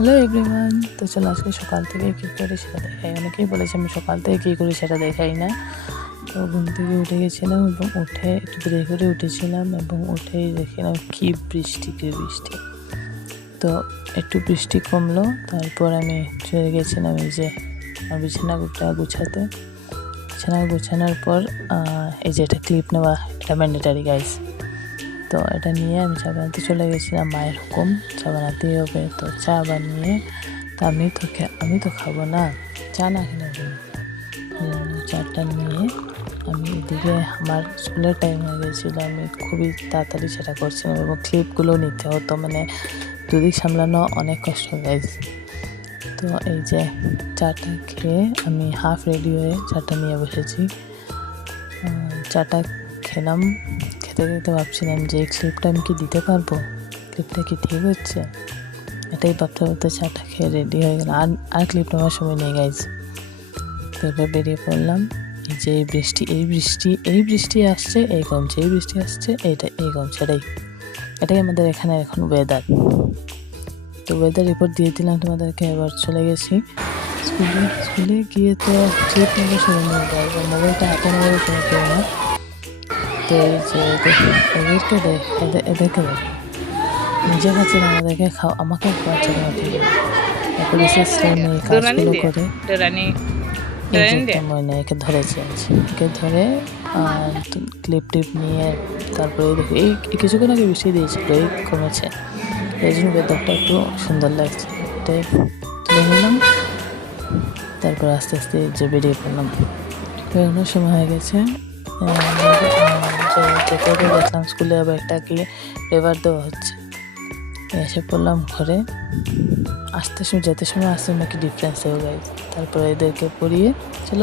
Hello everyone, তো চলো আজকে সকাল থেকে কী করি সেটা দেখাই। অনেকেই বলেছে আমি সকাল থেকে কী করি সেটা দেখাই না। তো ঘুম থেকে উঠে গেছিলাম এবং উঠে একটু দেরি করে উঠেছিলাম এবং উঠেই দেখলাম কী বৃষ্টি। তো একটু বৃষ্টি কমলো, তারপর আমি চলে গেছিলাম এই যে আমার বিছানাটা গুছাতে। বিছানা গুছানোর পর এই যে এটা ক্লিপ নেওয়া, এটা ম্যান্ডেটারি গাইস। তো এটা নিয়ে আমি চা বানাতে চলে গেছিলাম, মায়ের হুকুম চা বানাতেই হবে। তো চা বানিয়ে তো আমি তো খাবো না, চা না খেলে চাটা নিয়ে আমি এদিকে আমার স্কুলের টাইম হয়ে গেছিলো, আমি খুবই তাড়াতাড়ি সেটা করছিলাম এবং ক্লিপগুলো নিতে হতো, মানে দুদিক সামলানো অনেক কষ্ট গাইজ। তো এই যে চাটা খেয়ে আমি হাফ রেডি হয়ে চাটা নিয়ে বসেছি। চাটা খেলাম, খেতে খেতে ভাবছিলাম যে এই ক্লিপটা আমি কি দিতে পারবো, ক্লিপটা কি ঠিক হচ্ছে, এটাই ভাবতে ভাবতে চাটা খেয়ে রেডি হয়ে গেলাম। আর ক্লিপ নেওয়ার সময় নেই গাইজ। তো এবার বেরিয়ে পড়লাম। এই যে এই বৃষ্টি আসছে, এই কমছে, এই বৃষ্টি আসছে, এই কমছে, এটাই আমাদের এখানে এখন ওয়েদার। তো ওয়েদার রিপোর্ট দিয়ে দিলাম তোমাদেরকে। এবার চলে গেছি স্কুলে গিয়ে তো ক্লিপ নেওয়ার সময় নিয়ে যায়, মোবাইলটা হাতে নেওয়ার সময় কেউ না। তো এই যে এদেরকে দেখ, নিজে খাচ্ছে না, আমাকে খাওয়াচ্ছে না। তারপর বিশেষ কাজগুলো করে ময়না একে ধরেছে, একে ধরে ক্লিপ নিয়ে তারপরে দেখো এই কিছুক্ষণ আগে বৃষ্টি দিয়েছিল, এই কমেছে, এই জন্য ওয়েদারটা একটু সুন্দর লাগছে। এটাই তুলে নিলাম, তারপর আস্তে আস্তে যে বেরিয়ে পড়লাম। বেরোনোর সময় হয়ে গেছে। যেতে দেখলাম স্কুলে আবার একটা কি পেপার দেওয়া হচ্ছে। এসে পড়লাম ঘরে, যেতে সময় আসতে নাকি ডিফারেন্স হয়ে গেছে। তারপরে এদেরকে পড়িয়ে চলো